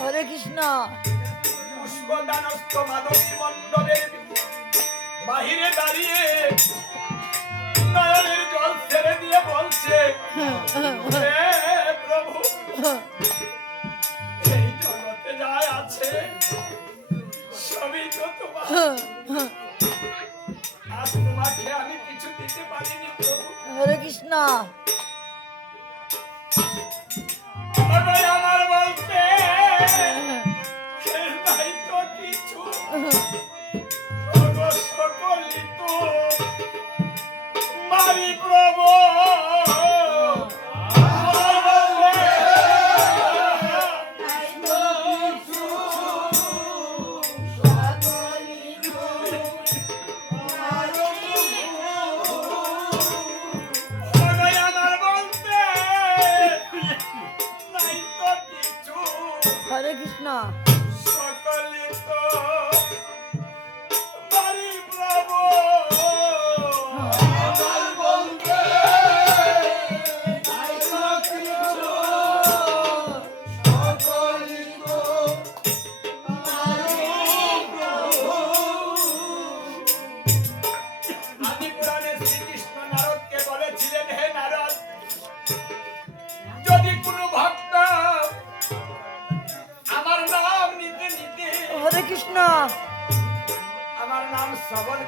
হরে কৃষ্ণ। পুষ্পদানস্থ মাধবী মণ্ডপের বাহিরে দাঁড়িয়ে নয়নের জল ছেড়ে দিয়ে বলছে, হে প্রভু, এই জগতে যা আছে সবই তো তোমার। আজ তোমাকে আমি কিছু দিতে পারিনি প্রভু। হরে কৃষ্ণ। আমার বলতে নাই তো কিছু, সকলই তো মারি প্রভু। হরে কৃষ্ণ। সকলে তো মারি প্রভু। আমার বলতে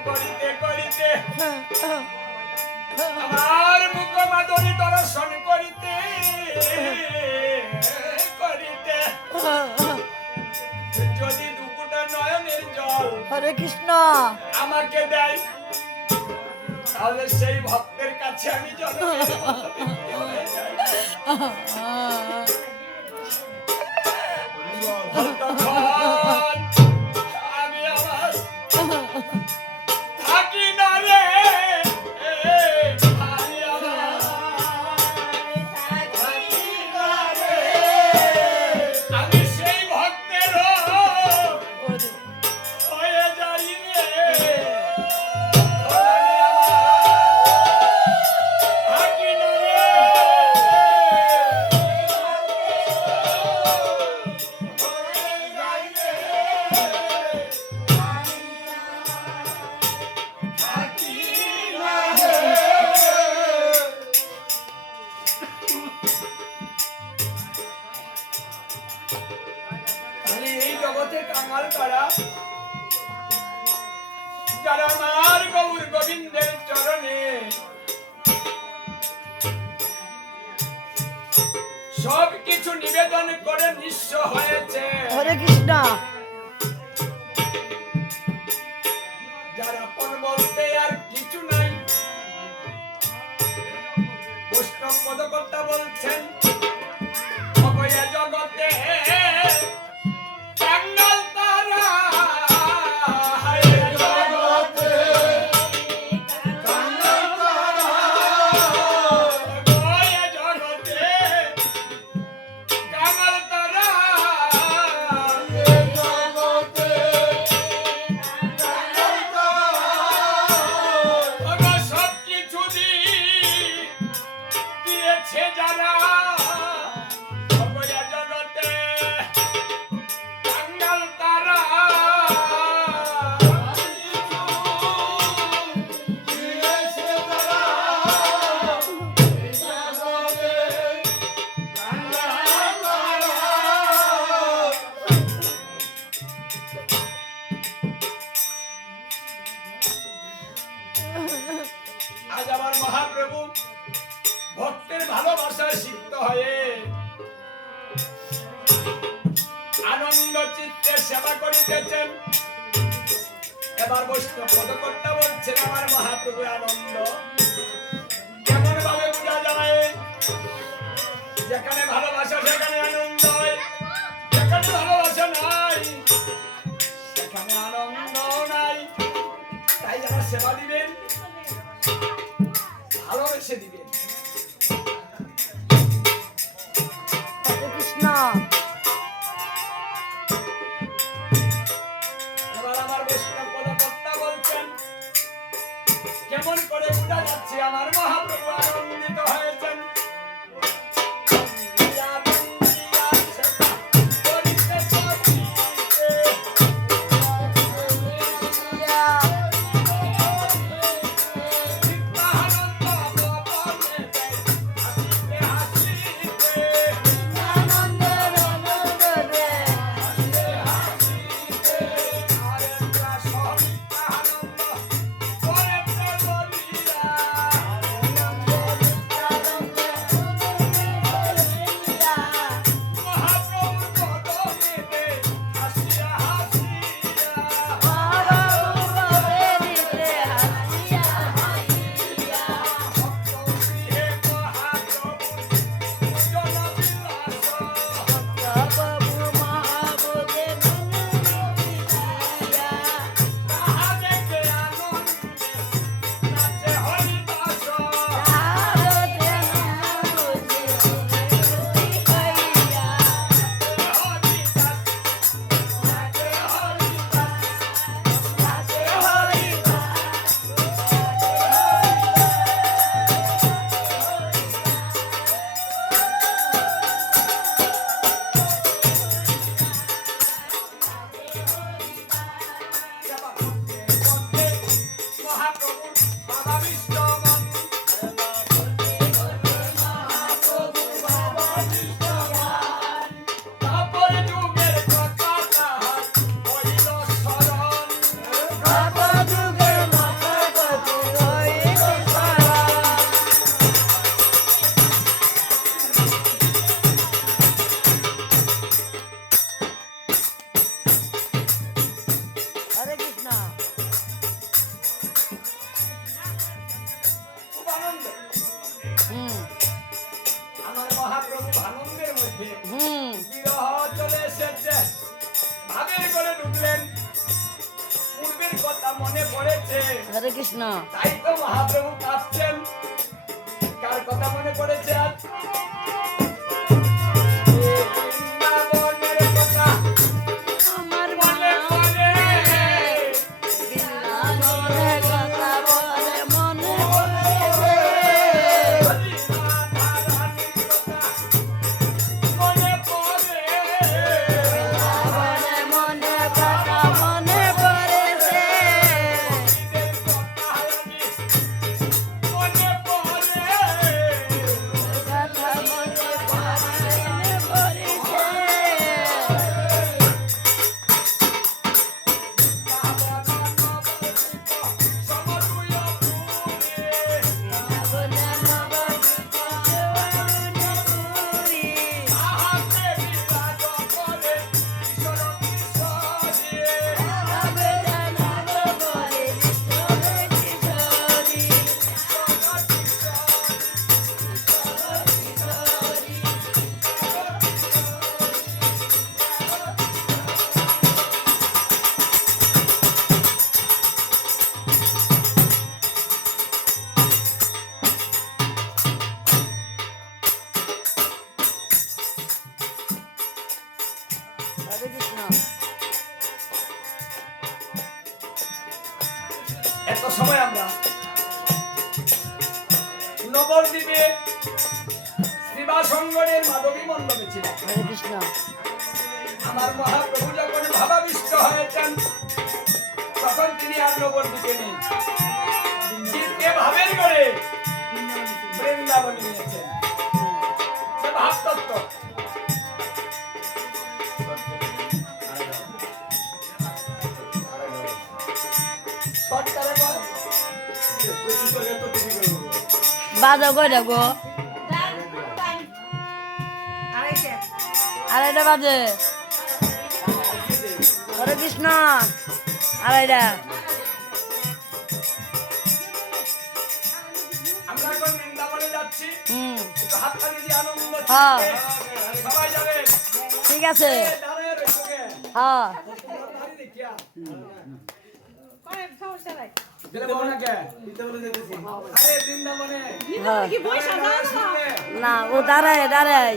করিতে করিতে আমার মুখ মাধুরী দর্শন করিতে করিতে যদি দুপুটা নয়নের জল হরে কৃষ্ণ আমাকে দেয় তাহলে সেই ভক্তের কাছে আমি জনমের মতো তৃপ্তি হয়ে যাই। তখন আমি আমার থাকি না রে আমি আমার থাকি না রে। আমি সেই ভক্তের হয়ে যাই রে আমি আমার থাকি না রে তাহলে এই জগতে কাঙাল কারা যারা আমার গৌর গোবিন্দের চরণে সব কিছু নিবেদন করে নিঃস্ব হয়েছে, হরে কৃষ্ণ যারা পণ বলতে আর কিছু নাই। বৈষ্ণব পদকর্তা বলছেন অভয়া জগতে কাঙ্গাল তারা হায় জগতে কাঙ্গাল তারা অভয়া জগতে কাঙ্গাল তারা জগতে কাঙ্গাল তারা সব কিছু দিয়েছে যারা অভয়া জগতে কাঙ্গাল তারা দিয়েছে যারা জগতে কাঙ্গাল তারা। আজ আমার মহাপ্রভু ভক্তের ভালোবাসায় সিক্ত হয়ে আনন্দ চিত্তে সেবা করিতেছেন। এবার বৈষ্ণব পদকর্তা বলছেন আমার মহাপ্রভুর আনন্দ কেমন ভাবে বোঝা যায়। যেখানে ভালোবাসা সেখানে আনন্দ হয়, যেখানে ভালোবাসা নাই সেখানে আনন্দ নাই। তাই যারা সেবা দিবেন ভালোবেসে দিবেন। হরে কৃষ্ণ এবার আমার বৈষ্ণব পদকর্তা বলছেন কেমন করে বোঝা যাচ্ছে আমার মহাপ্রভু আনন্দিত হয়েছেন। ইয়া খুব আনন্দের মধ্যে বিরহ চলে এসেছে ভাবের করে ঢুকলেন পূর্বের কথা মনে পড়েছে হরে কৃষ্ণ তাই তো মহাপ্রভু কাঁদছেন কার কথা মনে পড়েছে আজ বৃন্দাবনের কথা আমার মনে পড়ে বৃন্দাবনের কথা বলে মনে পড়ে হরি রাধা রানীর কথা মনে পড়ে মনে মনে কথা মনে পড়েছে ঈদের কথা রানী মনে পড়ে কথা মনে পড়েছে হরে কৃষ্ণ এত সময় আমরা নবদ্বীপে শ্রীবাসঙ্গরের মাধবী মণ্ডপে ছিলাম হরে কৃষ্ণ আমার মহাপ্রভু যখন ভাবাবিষ্ট হয়েছেন তখন তিনি আর নবদ্বীপে নেই জীবকে ভাবের করে বৃন্দাবনে নিয়েছেন ভাবতত্ত্ব সরকারে বল বাজা কয়টা গো আড়াইটা বাজে হরে কৃষ্ণ আড়াইটা আমরা এখন বৃন্দাবনে যাচ্ছি একটু হাত তালি দিয়ে আনন্দ হ্যাঁ। চিত্তে সবাই যাবে ঠিক আছে দাঁড়ায় রইছো কে? হ্যাঁ দাঁড়িয়ে দেখিয়া। যেতে বলো না কে? আরে বৃন্দাবনে হ্যাঁ দাঁড়ায় শুনলে? না ও দাঁড়ায় দাঁড়ায়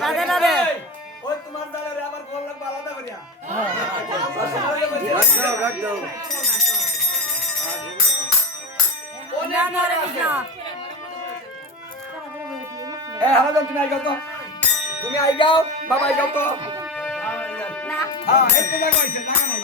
দাঁড়ায় দাঁড়ায় এই, ওই তোমার দাঁড়ায় রে, আবার গোল লাগবে আলাদা করিয়া। না না হরে কৃষ্ণ এ, হারাধন, তুমি আই গাও তো। তুমি আই গাও, বাবা আই গাও তো। হ্যাঁ, এই তো জায়গা হইছে, জায়গা নাই।